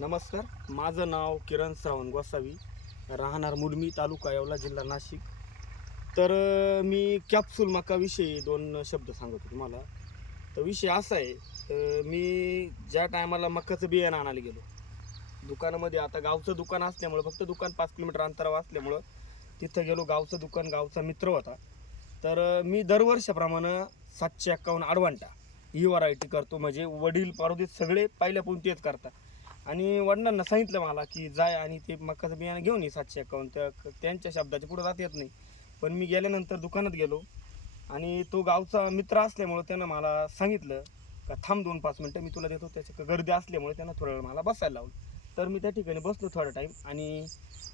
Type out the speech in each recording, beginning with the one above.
नमस्कार, माझं नाव किरण श्रावण गोसावी, राहणार मुलमी, तालुका येवला, जिल्हा नाशिक. तर मी कॅप्सूल मकाविषयी दोन शब्द सांगतो तुम्हाला. तर विषय असा आहे, मी ज्या टायमाला मकाचं बियाणं आणायला गेलो दुकानामध्ये. आता गावचं दुकान असल्यामुळं, फक्त दुकान 5 किलोमीटर अंतरावर असल्यामुळं तिथं गेलो. गावचं दुकान, गावचा मित्र होता. तर मी दरवर्षाप्रमाणे 751 अडवांटा ही व्हरायटी करतो. म्हणजे वडील पारोदित सगळे पहिल्यापासून तेच करतात. आणि वडिलांना सांगितलं मला की जाय आणि ते मकाचं बियाणं घेऊन ये 751. त्यांच्या शब्दाच्या पुढे जात येत नाही. पण मी गेल्यानंतर दुकानात गेलो आणि तो गावचा मित्र असल्यामुळं त्यानं मला सांगितलं का थांब 2-5 मिनटं मी तुला देतो. त्याची गर्दी असल्यामुळे त्यानं थोडं वेळ मला बसायला लावलं. तर मी त्या ठिकाणी बसलो थोडा टाईम आणि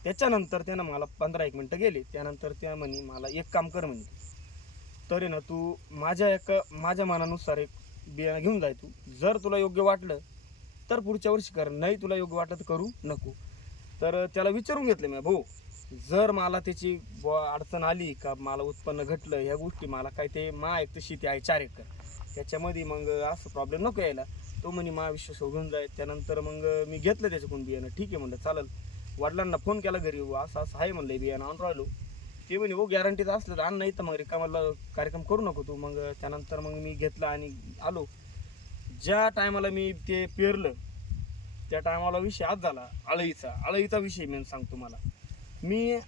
त्याच्यानंतर त्यानं मला 15-1 मिनटं गेले. त्यानंतर त्या म्हणे मला एक काम कर म्हणे, तर आहे ना तू माझ्या मनानुसार एक बियाणं घेऊन जाय. तू जर तुला योग्य वाटलं तर पुढच्या वर्षी कर, नाही तुला योग्य वाटलं तर करू नको. तर त्याला विचारून घेतलं मी, भाऊ जर मला त्याची अडचण आली का, मला उत्पन्न घटलं, ह्या गोष्टी मला काय, ते एक तर शेती आहे 4 एकर, त्याच्यामध्ये मग असं प्रॉब्लेम नको यायला. तो म्हणे विश्वास घेऊन जाय. त्यानंतर मग मी घेतलं त्याच्याकडून बियाणं. ठीक आहे म्हणलं, चालेल. वडिलांना फोन केला घरी, असं असं आहे म्हणलं बियाणं आणून राहिलो. ते म्हणे गॅरंटीचं असलं तर आण, नाही तर मग रिकामाला कार्यक्रम करू नको तू. मग त्यानंतर मग मी घेतलं आणि आलो. ज्या टायमाला मी ते पेरलं त्या टायमाला विषय आज झाला अळईचा विषय मी सांगतो मला. मी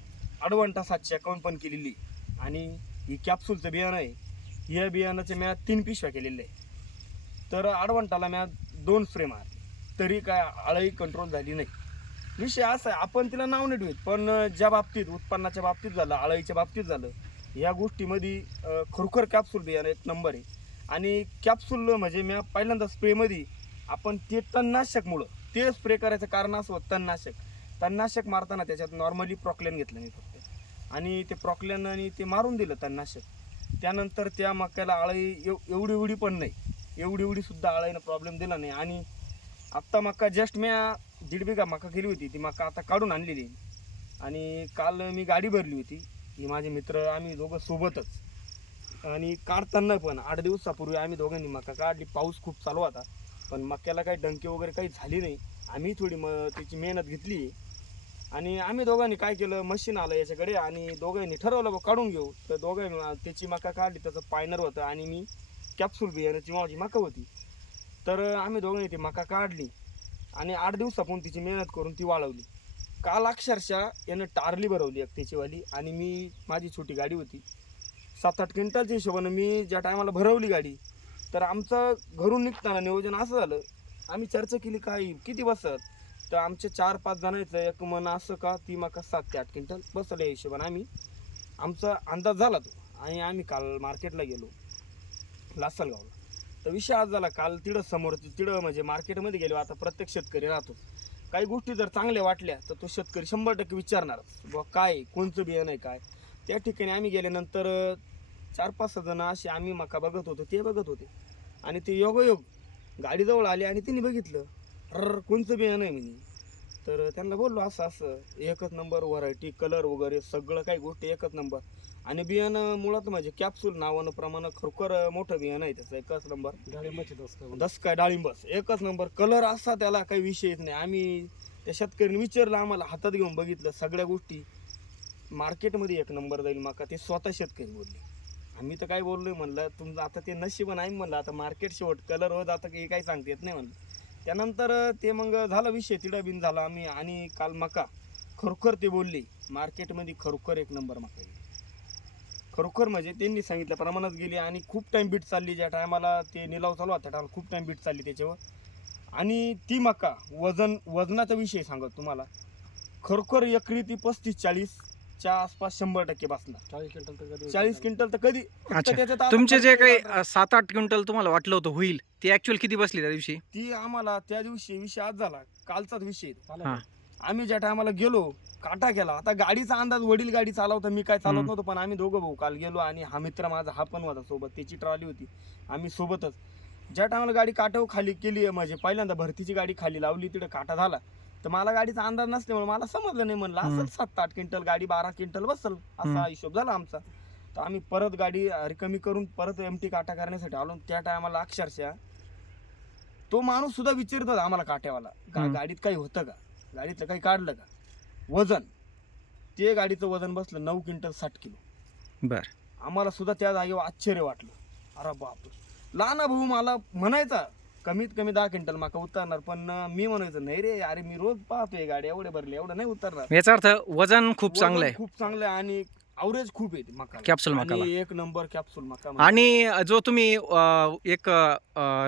अडवंटा 751 पण केलेली आणि ही कॅप्सूलचं बियाणं आहे. या बियाणाचे मी 3 पिशव्या केलेल्या आहे. तर अडवंटाला मी 2 स्प्रे मारले तरी काय अळई कंट्रोल झाली नाही. विषय असा आहे, आपण तिला नाव नाही ठेवत, पण ज्या बाबतीत उत्पन्नाच्या बाबतीत झालं, अळईच्या बाबतीत झालं, या गोष्टीमध्ये खरोखर कॅप्सूल बियाणं एक नंबर आहे. आणि कॅप्सूल म्हणजे मी पहिल्यांदा स्प्रेमध्ये आपण ते तणनाशकमुळं ते स्प्रे करायचं कारण असं होतं, तणनाशक मारताना त्याच्यात नॉर्मली प्रॉक्लेन घेतलं मी फक्त, आणि ते प्रॉक्लेन आणि ते मारून दिलं तणनाशक. त्यानंतर त्या मक्याला अळई एवढी पण नाही, एवढी सुद्धा अळईनं प्रॉब्लेम दिला नाही. आणि आत्ता मका जस्ट मी 1.5 बिघा मका केली होती, ती मका आता काढून आणलेली. आणि काल मी गाडी भरली होती, ही माझे मित्र आम्ही दोघं सोबतच. आणि काढताना पण 8 दिवसापूर्वी आम्ही दोघांनी मका काढली. पाऊस खूप चालू होता, पण मक्याला काही डंके वगैरे काही झाली नाही. आम्ही थोडी त्याची मेहनत घेतली आणि आम्ही दोघांनी काय केलं, मशीन आलं याच्याकडे आणि दोघांनी ठरवलं काढून घेऊ. तर दोघांनी त्याची मका काढली, त्याचं पायनर होतं आणि मी कॅप्सूल बियाण्याची माझी मका होती. तर आम्ही दोघांनी ती मका काढली आणि 8 दिवसापासून तिची मेहनत करून ती वाळवली. काल अक्षरशः यानं टारली भरवली एक त्याचीवाली. आणि मी माझी छोटी गाडी होती 7-8 क्विंटलच्या हिशोबानं मी ज्या टायमाला भरवली गाडी, तर आमचं घरून निघताना नियोजन असं झालं, आम्ही चर्चा केली काय किती बसत, तर आमचे 4-5 जणांचं एक मन असं का ती मका 7 ते 8 क्विंटल बसलं. या हिशोबाने आमचा अंदाज झाला तो. आणि आम्ही काल मार्केटला गेलो लासलगावला. तर विषय आज झाला, काल तिडं म्हणजे मार्केटमध्ये गेलो. आता प्रत्येक शेतकरी राहतो, काही गोष्टी जर चांगल्या वाटल्या तर तो शेतकरी 100% विचारणारच बुवा काय कोणचं बियाणं आहे काय. त्या ठिकाणी आम्ही गेल्यानंतर 4-5 जण असे आम्ही मका बघत होतो, ते बघत होते. आणि ते योगायोग गाडीजवळ आले आणि तिने बघितलं, कोणचं बियाणं आहे म्हणे. तर त्यांना बोललो असं असं, एकच नंबर व्हरायटी, कलर वगैरे सगळं काही गोष्टी एकच नंबर. आणि बियाणं मुळात म्हणजे कॅप्सूल नावानं प्रमाण खरोखर मोठं बियाणं आहे त्याचं, एकच नंबर. डाळिंबाची दसकाय डाळिंबस एकच नंबर, कलर असा त्याला काही विषयच नाही. आम्ही त्या शेतकऱ्यांनी विचारलं, आम्हाला हातात घेऊन बघितलं, सगळ्या गोष्टी मार्केटमध्ये एक नंबर जाईल मका, ते स्वतः शेतकरी बोलले. आम्ही तर काय बोललोय म्हणलं, तुमचं आता ते नशीब नाही म्हणलं, आता मार्केट शेवट कलर होत आता काही काही सांगता येत नाही म्हणलं. त्यानंतर ते मग झाला विषय तिडा बिन झाला आम्ही. आणि काल मका खरोखर ते बोलले मार्केटमध्ये खरोखर एक नंबर मका गेली, खरोखर म्हणजे त्यांनी सांगितल्या प्रमाणात गेली. आणि खूप टाइम बीट चालली, ज्या टायमाला ते निलाव चालू होता त्या टायमाला खूप टाइम बीट चालली त्याच्यावर. आणि ती मका वजनाचा विषय सांगत तुम्हाला, खरोखर एकरी ती 35-40च्या आसपास 100% बसणार. 40 क्विंटल तर कधी. अच्छा, तुमचे जे काही 7-8 क्विंटल तुम्हाला वाटलं होतं होईल, ती ऍक्च्युअल किती बसली त्या दिवशी? ती आम्हाला त्या दिवशी विषय आज झाला, कालचाच विषय. हा. आम्ही ज्या टायमाला गेलो काटा केला. आता गाडीचा अंदाज, वडील गाडी चालवता, मी काय चालवत नव्हतो, पण आम्ही दोघं भाऊ काल गेलो. आणि हा मित्र माझा हा पण होता सोबत, त्याची ट्रॉली होती, आम्ही सोबतच. ज्या टायमाला गाडी काटावर खाली केली, म्हणजे पहिल्यांदा भरतीची गाडी खाली लावली, तिकडे काटा झाला. तर मला गाडीचा अंदाज नसल्यामुळे मला समजलं नाही, म्हणलं असं 7-8 क्विंटल गाडी 12 क्विंटल बसल असा हिशोब झाला आमचा. तर आम्ही परत गाडी रिकमी करून परत एमटी काटा करण्यासाठी आलो. त्या टायमाला अक्षरशः तो माणूस सुद्धा विचारत होता आम्हाला काट्यावाला हम्म. गाडीत काही होतं का, गाडीतलं काही काढलं का. वजन, ते गाडीचं वजन बसलं 9 क्विंटल 60 किलो. बर. आम्हाला सुद्धा त्या जागेवर आश्चर्य वाटलं. अरे बाप, लहान भाऊ मला म्हणायचा कमीत कमी 10 क्विंटल माका उतरणार, पण मी म्हणायचं नाही रे, अरे मी रोज पाहतोय गाडी एवढे भरले, एवढं नाही उतरणार. याचा अर्थ वजन खूप चांगलं वजन आहे खूप चांगलं आहे आणि अवरेज खूप आहे मका, कॅप्सूल मकाला. आणि एक नंबर कॅप्सूल मका. आणि जो तुम्ही एक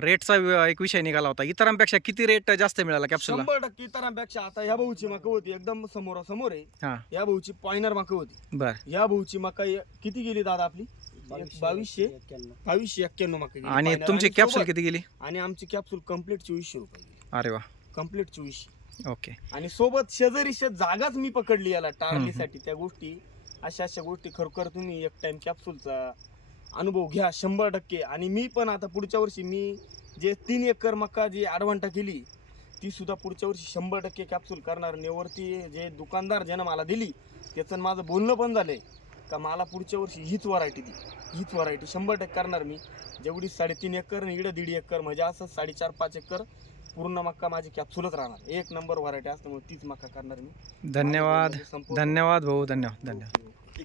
रेटचा एक विषय निघाला होता, इतरांपेक्षा किती रेट जास्त मिळाला कॅप्सूलला? 100% इतरांपेक्षा. आता ह्या भाऊची मका होती एकदम समोरासमोर आहे. हा. या भाऊची पॉइनर मका होती. बर. या भाऊची मका किती गेली दादा आपली? 2291 मका गेली आणि pioneer. तुमची आणि कॅप्सूल सोबत- किती गेली? आणि आमची कॅप्सूल कम्प्लीट 2400 रुपये गेली. अरे वा. कम्प्लीट 2400. ओके. आणि सोबत शेजारी जागाच मी पकडली याला टारलीसाठी. त्या गोष्टी अशा गोष्टी खरोखर तुम्ही एक टाइम कॅप्सूलचा अनुभव घ्या 100%. आणि मी पण आता पुढच्या वर्षी मी जे 3 एकर मका जी ॲडव्हान्टा केली ती सुद्धा पुढच्या वर्षी 100% कॅप्सूल करणार. नेवरती जे दुकानदार ज्यानं मला दिली त्याचं माझं बोलणं पण झालंय का मला पुढच्या वर्षी हीच व्हरायटी दी, हीच व्हरायटी 100% करणार मी. जेवढी 3.5 एकर आणि इकडं 1.5 एकर म्हणजे असं 4.5-5 एकर पूर्ण मक्का माझी कॅप्सूलच राहणार. एक नंबर व्हरायटी असल्यामुळे तीच मक्का करणार मी. धन्यवाद. माझं बोलणं संपवतो. धन्यवाद भाऊ. धन्यवाद. धन्यवाद. ओके.